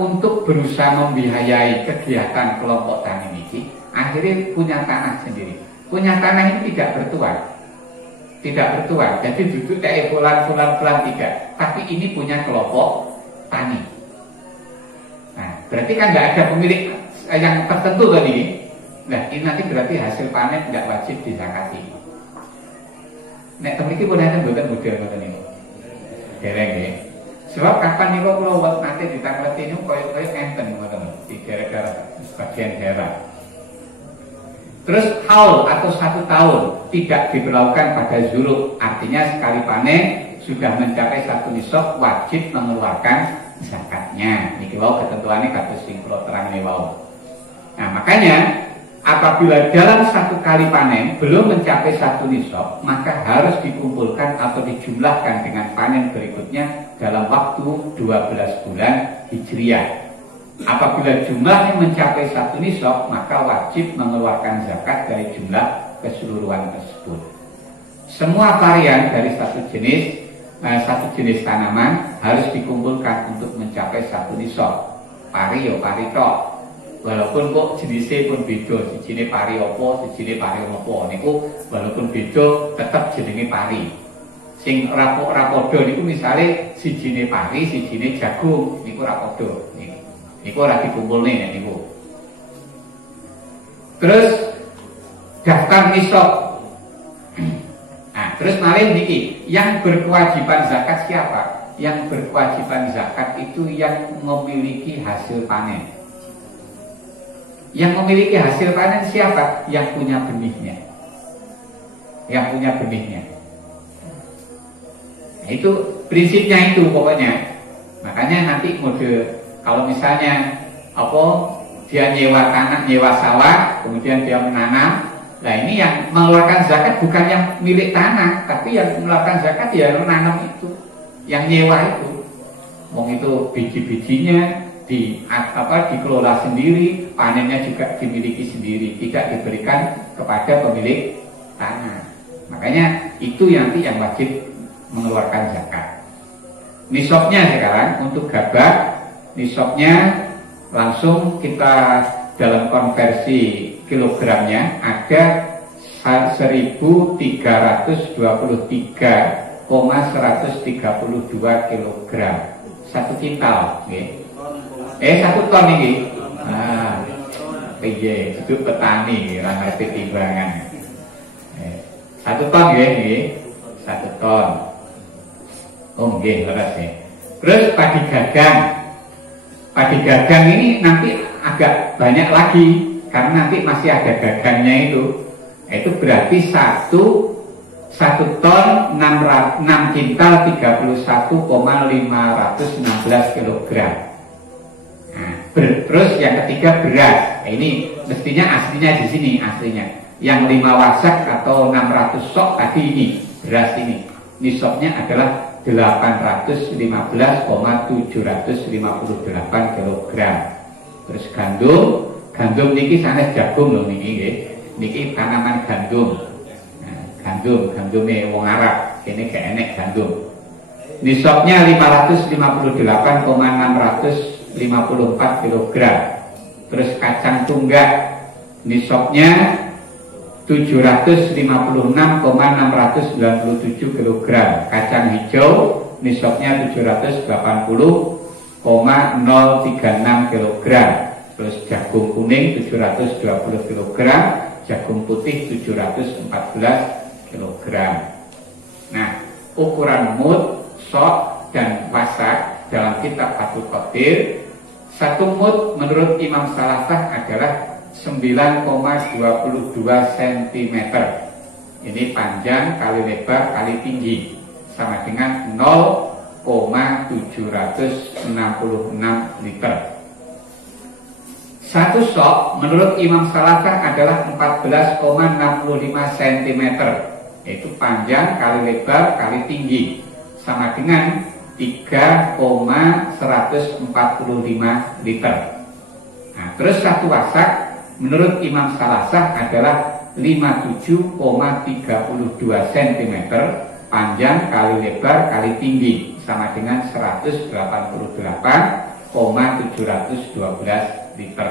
untuk berusaha membiayai kegiatan kelompok tani niki akhirnya punya tanah sendiri. Punya tanah ini tidak bertuan. Jadi duduk kayak fulan tidak. Tapi ini punya kelompok tani. Nah, berarti kan nggak ada pemilik yang tertentu kan ini. Nah, ini nanti berarti hasil panen tidak wajib dizakati. Nek temriki pun ada model ini. Dereng ya. Sebab kapan niku kula wet nate ditangleti niku koyo enten ngoten di daerah sebagian daerah. Terus haul atau 1 tahun tidak diberlakukan pada zuluk, artinya sekali panen sudah mencapai 1 nisab wajib mengeluarkan zakatnya. Niki wau ketentuannya kados sing kula terangne wau. Nah, makanya Apabila dalam satu kali panen belum mencapai 1 nisab, maka harus dikumpulkan atau dijumlahkan dengan panen berikutnya dalam waktu 12 bulan Hijriah. Apabila jumlahnya mencapai 1 nisab, maka wajib mengeluarkan zakat dari jumlah keseluruhan tersebut. Semua varian dari satu jenis tanaman harus dikumpulkan untuk mencapai 1 nisab. Pari yo pari tok. Walaupun kok jenisnya pun beda, sijine pari apa, sijine pari apa niku walaupun beda tetap jenenge pari. Sing rapodo niku misale sijine pari, sijine jagung niku rapodo. Niku ora dikumpulne nek niku. Terus daftar nisab. Nah, terus malih niki, yang berkewajiban zakat siapa? Yang berkewajiban zakat itu yang memiliki hasil panen. Yang memiliki hasil panen siapa? Yang punya benihnya. Yang punya benihnya. Nah, itu prinsipnya itu pokoknya. Makanya nanti mode kalau misalnya dia nyewa tanah, nyewa sawah, kemudian dia menanam. Nah ini yang mengeluarkan zakat bukan yang milik tanah, tapi yang mengeluarkan zakat ya yang menanam itu, yang nyewa itu. Mau itu biji-bijinya dikelola sendiri, panennya juga dimiliki sendiri, tidak diberikan kepada pemilik tanah. Makanya itu nanti yang wajib mengeluarkan zakat. Nisabnya sekarang untuk gabah, nisabnya langsung kita dalam konversi kilogramnya ada 1.323,132 kilogram, 1 kintal, okay. 1 ton ini. Iya, itu petani ora ngerti timbangan. 1 ton nggih, 1 ton. Oh nggih, leres ya. Terus padi gagang. Padi gagang ini nanti agak banyak lagi karena nanti masih ada gagangnya itu. Itu berarti 1 ton 6 kintal 31,516 kilogram. Terus yang ketiga beras. Nah, ini mestinya aslinya di sini aslinya. Yang 5 wasak atau 600 sok tadi ini beras ini. Nisabnya adalah 815,758 kilogram. Terus gandum niki sanes jagung loh niki nggih. Niki tanaman gandum. Nah, gandumnya wong Arab. Ini gak enek gandum. Nisabnya 558,654 kg. Terus kacang tunggak nisabnya 756,697 kg. Kacang hijau nisabnya 780,036 kg. Terus jagung kuning 720 kg, jagung putih 714 kg. Nah, ukuran mud, sok dan wasak dalam kitab Fathul Qadir, 1 mud menurut Imam Salasah adalah 9,22 cm. Ini panjang kali lebar kali tinggi, sama dengan 0,766 liter. 1 sok menurut Imam Salasah adalah 14,65 cm. Yaitu panjang kali lebar kali tinggi, sama dengan 3,145 liter. Nah, terus 1 wasak menurut Imam Salasah adalah 57,32 cm, panjang kali lebar kali tinggi, sama dengan 188,712 liter.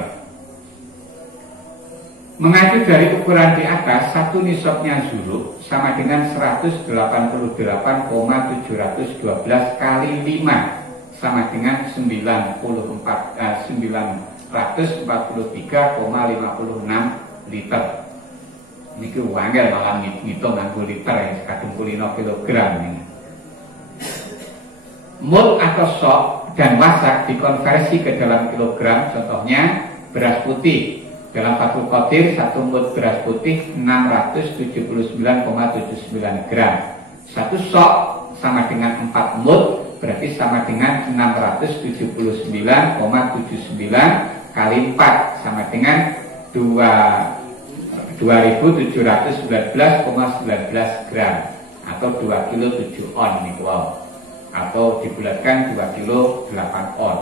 Mengacu dari ukuran di atas, 1 nisabnya zuluk sama dengan 188,712 kali 5, sama dengan 943,56 liter. Niki wangel malah ngitung nganggo liter ya, kadung kulino kilogram ini. Mud atau sok dan wasak dikonversi ke dalam kilogram. Contohnya beras putih. Dalam Fathul Qadir 1 mud beras putih 679,79 gram. 1 sok sama dengan 4 mud, berarti sama dengan 679,79 kali 4, sama dengan 2 2719,19 gram atau 2 kilo 7 on ini wow. Atau dibulatkan 2 kilo 8 on.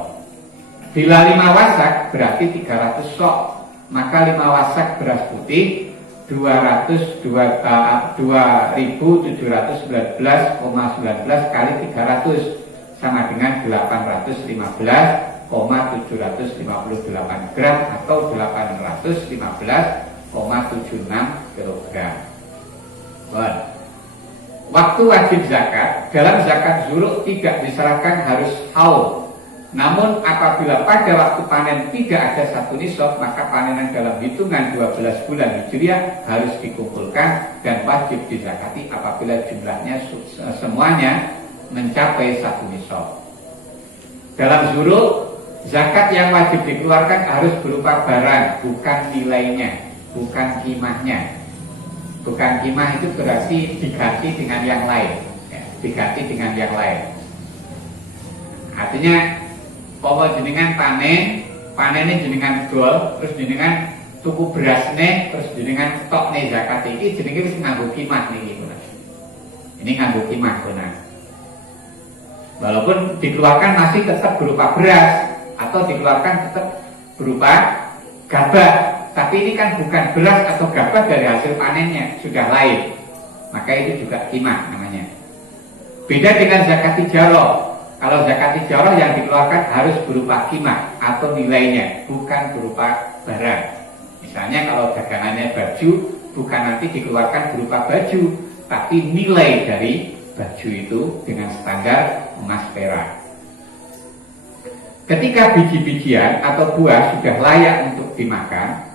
Bila 5 wasak berarti 300 sok, maka 5 wasak beras putih 2719,19 kali 300 sama dengan 815,758 gram atau 815,76 kilogram. Waktu wajib zakat dalam zakat zuruk tidak diserahkan harus haul. Namun apabila pada waktu panen tidak ada satu nisab, maka panenan dalam hitungan 12 bulan Hijriah harus dikumpulkan dan wajib dizakati apabila jumlahnya semuanya mencapai satu nisab. Dalam zuruk, zakat yang wajib dikeluarkan harus berupa barang, bukan nilainya, bukan kimahnya. Bukan kimah itu berarti diganti dengan yang lain, ya, diganti dengan yang lain. Artinya pokok jenengan panennya jenengan dol, terus jenengan tuku berasnya, terus jenengan tok nih zakat ini jenengan wis nganggo kimah nih gitu. Ini nganggo kimah benar. Walaupun dikeluarkan masih tetap berupa beras atau dikeluarkan tetap berupa gabah, tapi ini kan bukan beras atau gabah dari hasil panennya, sudah lain. Maka itu juga kimah namanya. Beda dengan zakat tijarah. Kalau zakat tijarah yang dikeluarkan harus berupa kimah atau nilainya, bukan berupa barang. Misalnya kalau dagangannya baju, bukan nanti dikeluarkan berupa baju, tapi nilai dari baju itu dengan standar emas perak. Ketika biji-bijian atau buah sudah layak untuk dimakan,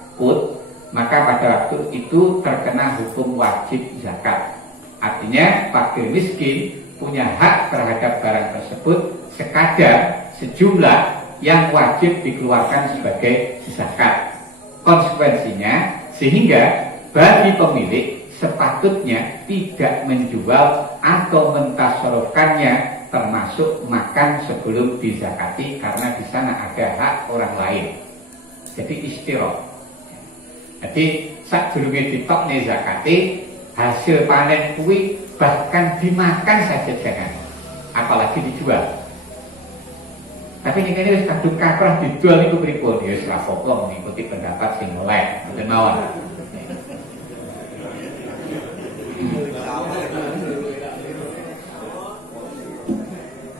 maka pada waktu itu terkena hukum wajib zakat. Artinya fakir miskin punya hak terhadap barang tersebut sekadar sejumlah yang wajib dikeluarkan sebagai zakat. Konsekuensinya, sehingga bagi pemilik sepatutnya tidak menjual atau mentasarufkannya, termasuk makan sebelum dizakati, karena di sana ada hak orang lain. Jadi istirah. Jadi sadurunge ditokne zakati, hasil panen kuwi bahkan dimakan saja jangan, apalagi dijual. Tapi ini wis kadung kathah dijual niku pripun? Ya wis ora apa-apa mengikuti pendapat sing melek, mboten mawon.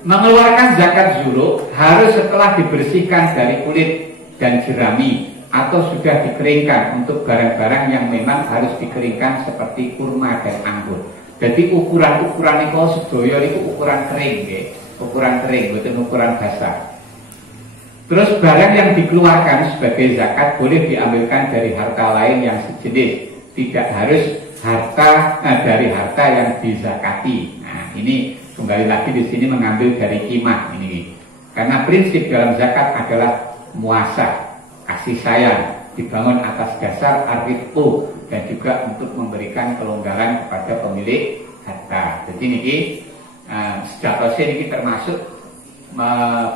Mengeluarkan zakat zuruk harus setelah dibersihkan dari kulit dan jerami atau sudah dikeringkan untuk barang-barang yang memang harus dikeringkan seperti kurma dan anggur. Jadi ukuran-ukuran itu sedaya itu ukuran kering, ya. Ukuran kering, bukan ukuran basah. Terus barang yang dikeluarkan sebagai zakat boleh diambilkan dari harta lain yang sejenis, tidak harus dari harta yang dizakati. Nah, ini kembali lagi di sini mengambil dari kimah ini. Karena prinsip dalam zakat adalah muasah, kasih sayang, dibangun atas dasar arifku, dan juga untuk memberikan kelonggaran kepada pemilik harta. Jadi ini sejatosnya ini termasuk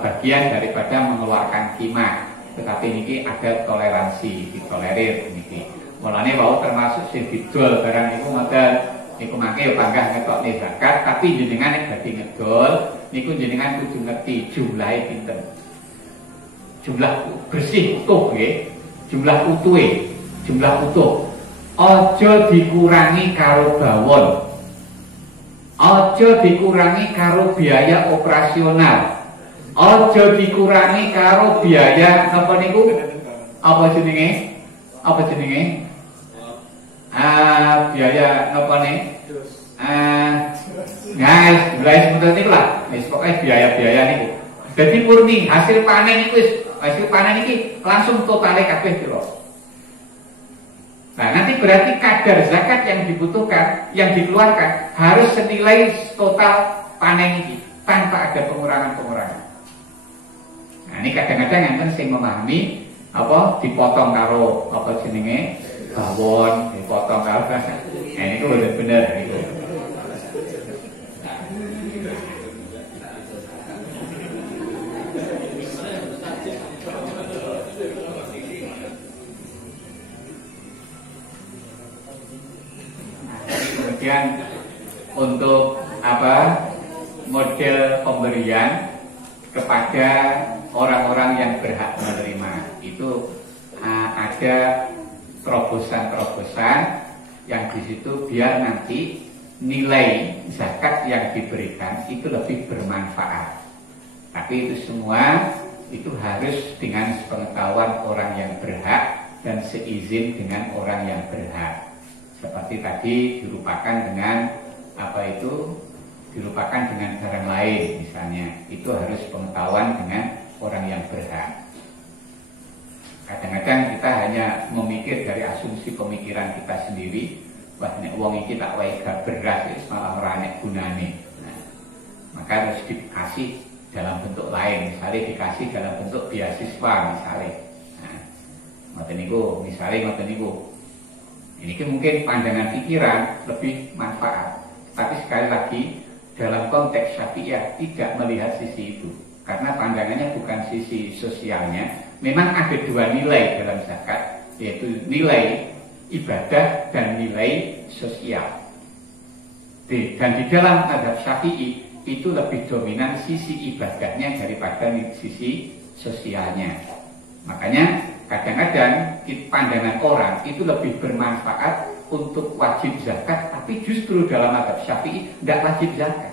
bagian daripada mengeluarkan kimah, tetapi ini ada toleransi, ditolerir ini. Mulane wau termasuk sing didol barang niku ngoten, niku mangke ya panggah ngetokne zakat, tapi jenengan nek badhe ngedol niku jenengan kudu ngerti jumlahe pinten. Jumlah bersih utuh nggih, jumlah utuhe, jumlah utuh. Aja dikurangi karo bawon. Aja dikurangi karo biaya operasional. Aja dikurangi karo biaya apa niku? Apa jenenge? Apa jenenge? Biaya napa nih? Guys, biaya seperti niku lah. Wis pokoke biaya-biaya niku. Jadi murni hasil panen niku wis hasil panen iki langsung totale kabeh piro. Nah, nanti berarti kadar zakat yang dibutuhkan, yang dikeluarkan harus senilai total panen ini tanpa ada pengurangan-pengurangan. Nah, ini kadang-kadang yang sing memahami apa dipotong karo apa jenenge bawon, dipotong karo. Nah, ini bener-bener gitu. kemudian untuk apa model pemberian kepada orang-orang yang berhak menerima itu ada terobosan-terobosan yang di situ biar nanti nilai zakat yang diberikan itu lebih bermanfaat. Tapi itu semua itu harus dengan sepengetahuan orang yang berhak dan seizin dengan orang yang berhak. Seperti tadi dilupakan dengan dilupakan dengan barang lain misalnya, itu harus pengetahuan dengan orang yang berhak. Kadang-kadang kita hanya memikir dari asumsi pemikiran kita sendiri, wah nek wong iki tak wae gak beras wis malah ora nek gunane. Nah, maka harus dikasih dalam bentuk lain, misalnya dikasih dalam bentuk beasiswa misalnya. Nah, ngoten niku. Ini mungkin pandangan pikiran lebih manfaat. Tapi sekali lagi dalam konteks Syafi'iyah tidak melihat sisi itu. Karena pandangannya bukan sisi sosialnya. Memang ada dua nilai dalam zakat, yaitu nilai ibadah dan nilai sosial. Dan di dalam mazhab Syafi'i itu lebih dominan sisi ibadahnya daripada sisi sosialnya. Makanya kadang-kadang pandangan orang itu lebih bermanfaat untuk wajib zakat, tapi justru dalam mazhab Syafi'i tidak wajib zakat.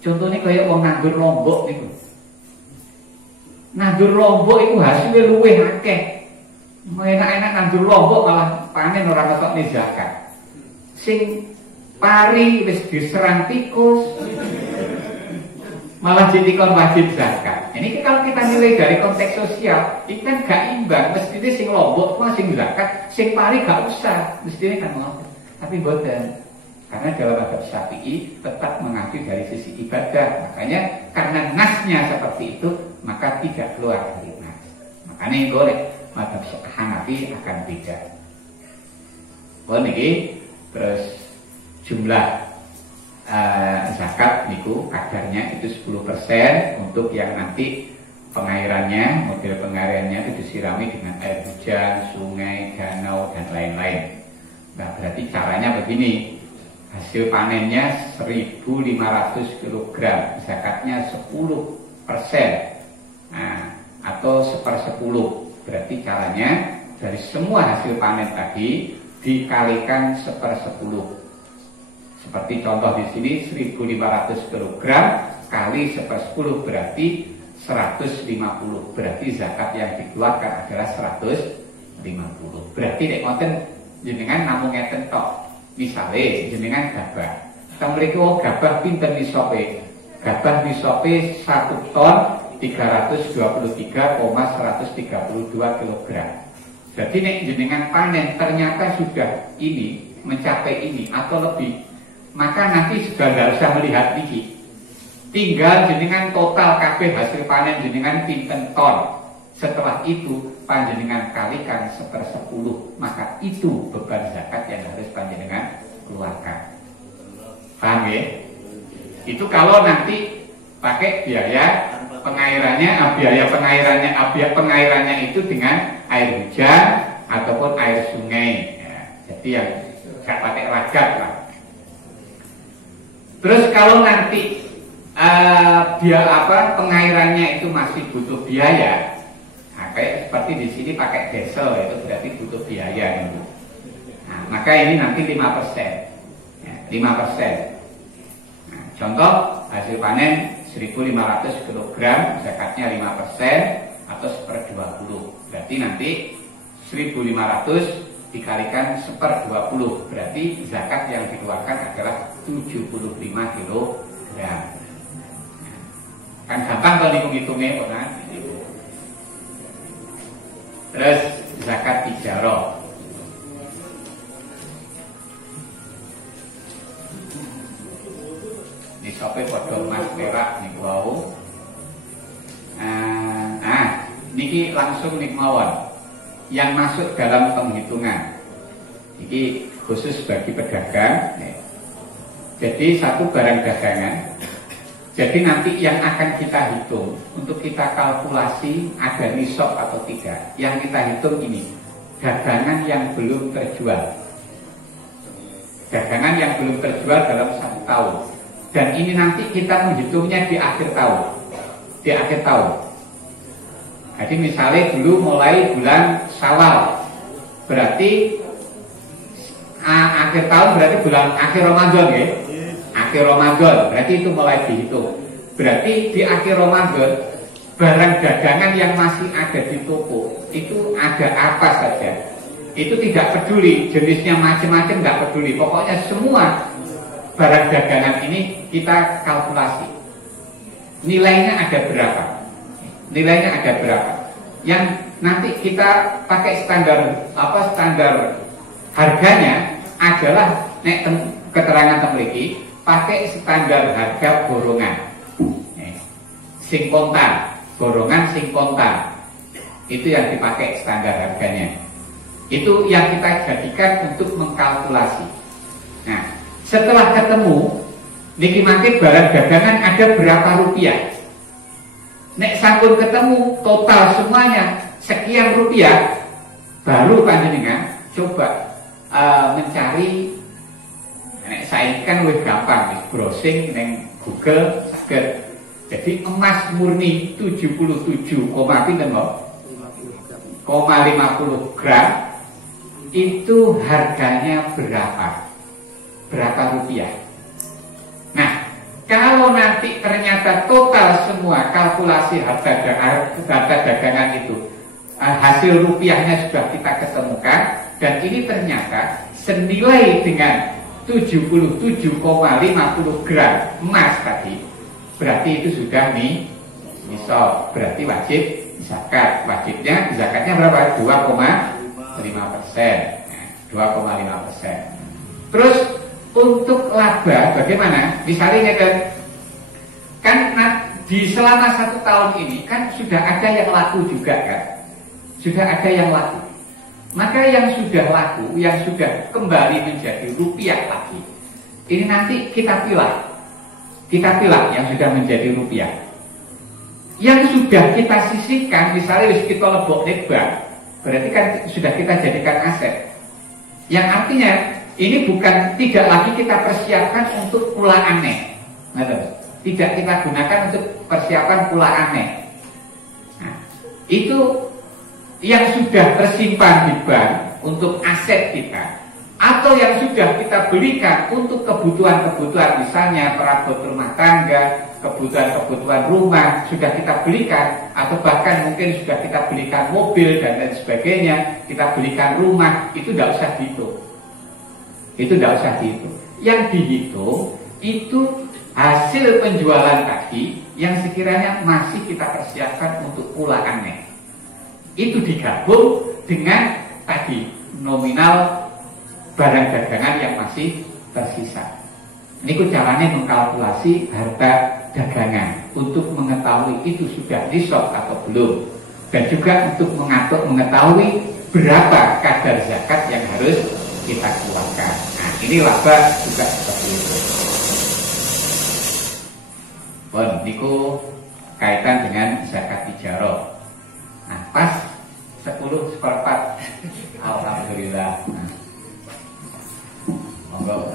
Contohnya kayak wong nganggur lombok itu. Nandur lombok itu hasilnya luwih akeh. Enak-enak nandur lombok malah panen orang ngetokne zakat. Sing pari wis diserang tikus malah jadi kon wajib zakat. Ini kalau kita nilai dari konteks sosial, itu kan gak imbang. Mestinya sing lombok mah sing zakat, sing pari gak usah. Mestinya kan mau. Tapi boten. Karena dalam mazhab Syafi'i tetap mengacu dari sisi ibadah. Makanya karena nasnya seperti itu, maka tidak keluar dari nas. Makanya yang boleh mazhab Hanafi akan beda. Oh niki terus jumlah zakat niku kadarnya itu 10% untuk yang nanti pengairannya, model pengairannya itu disirami dengan air hujan, sungai, danau dan lain-lain. Nah berarti caranya begini. Hasil panennya 1.500 kg, zakatnya 10%, nah, atau 1/10. Berarti caranya dari semua hasil panen tadi dikalikan 1/10. Seperti contoh di sini 1.500 kg kali 1/10 berarti 150. Berarti zakat yang dikeluarkan adalah 150. Berarti nek wonten jenengan namung ngeten tok. Misalnya jenengan gabah, kita memiliki gabah pinten nisope, gabah nisope 1 ton 323,132 kg. Jadi nek jenengan panen ternyata sudah ini mencapai ini atau lebih, maka nanti sudah tidak usah melihat iki. Tinggal jenengan total kabeh hasil panen jenengan pinten ton. Setelah itu panjenengan kalikan 1/10, maka itu beban zakat yang harus panjenengan keluarkan. Paham ya? Itu kalau nanti pakai biaya pengairannya itu dengan air hujan ataupun air sungai. Ya, jadi yang gak pakai ragat lah. Terus kalau nanti pengairannya itu masih butuh biaya. Kayak seperti di sini pakai diesel itu berarti butuh biaya gitu. Nah, maka ini nanti 5%. Ya, 5%. Nah, contoh hasil panen 1.500 kg, zakatnya 5% atau 1/20. Berarti nanti 1.500 dikalikan 1/20. Berarti zakat yang dikeluarkan adalah 75 kg. Kan gampang kalau hitung-hitungnya kan? Terus zakat tijarah. Ini sampai pada emas perak nih wau. Niki langsung nih mawon. Yang masuk dalam penghitungan. Ini khusus bagi pedagang. Jadi satu barang dagangan. Jadi nanti yang akan kita hitung untuk kita kalkulasi ada nisab atau tidak. Yang kita hitung ini dagangan yang belum terjual. dagangan yang belum terjual dalam 1 tahun. Dan ini nanti kita menghitungnya di akhir tahun. Di akhir tahun. Jadi misalnya dulu mulai bulan Syawal, berarti akhir tahun berarti bulan akhir Ramadan ya. Akhir Ramadan, berarti itu mulai dihitung. Berarti di akhir Ramadan barang dagangan yang masih ada di toko itu ada apa saja. Itu tidak peduli jenisnya macam-macam, nggak peduli. Pokoknya semua barang dagangan ini kita kalkulasi. Nilainya ada berapa? Nilainya ada berapa? Yang nanti kita pakai standar standar harganya adalah keterangan temliki pakai standar harga borongan. Sing kontan, borongan sing kontan. Itu yang dipakai standar harganya. Itu yang kita jadikan untuk mengkalkulasi. Nah, setelah ketemu niki mangke barang dagangan ada berapa rupiah. Nek sampun ketemu total semuanya sekian rupiah, baru panjenengan coba mencari. Nek saya kan lebih gampang, browsing neng Google saged. Jadi emas murni 77,50 gram itu harganya berapa? Berapa rupiah? Nah, kalau nanti ternyata total semua kalkulasi harga dagangan itu hasil rupiahnya sudah kita ketemukan dan ini ternyata senilai dengan 77,50 gram emas tadi, berarti itu sudah nisab, berarti wajib zakat. Wajibnya zakatnya berapa? 2,5%. 2,5%. Terus untuk laba bagaimana? Misalnya kan di selama 1 tahun ini kan sudah ada yang laku juga kan? Sudah ada yang laku. Maka yang sudah laku, yang sudah kembali menjadi rupiah lagi, ini nanti kita pilah. Kita pilah yang sudah menjadi rupiah. Yang sudah kita sisihkan, misalnya kita lebok di bank, berarti kan sudah kita jadikan aset. Yang artinya ini bukan tidak lagi kita persiapkan untuk pula aneh. Tidak kita gunakan untuk persiapan pula aneh. Nah, itu yang sudah tersimpan di bank untuk aset kita, atau yang sudah kita belikan untuk kebutuhan-kebutuhan, misalnya perabot rumah tangga, kebutuhan-kebutuhan rumah sudah kita belikan, atau bahkan mungkin sudah kita belikan mobil dan lain sebagainya, kita belikan rumah, itu tidak usah dihitung. Itu tidak usah dihitung. Yang dihitung itu hasil penjualan tadi yang sekiranya masih kita persiapkan untuk pula aneh. Itu digabung dengan tadi nominal barang dagangan yang masih tersisa. Ini caranya mengkalkulasi harta dagangan untuk mengetahui itu sudah nisab atau belum, dan juga untuk mengetahui berapa kadar zakat yang harus kita keluarkan. Nah, ini laba juga seperti itu. Bon, niku kaitan dengan zakat tijarah. Nah, pas 10/4. Alhamdulillah. Nah, monggo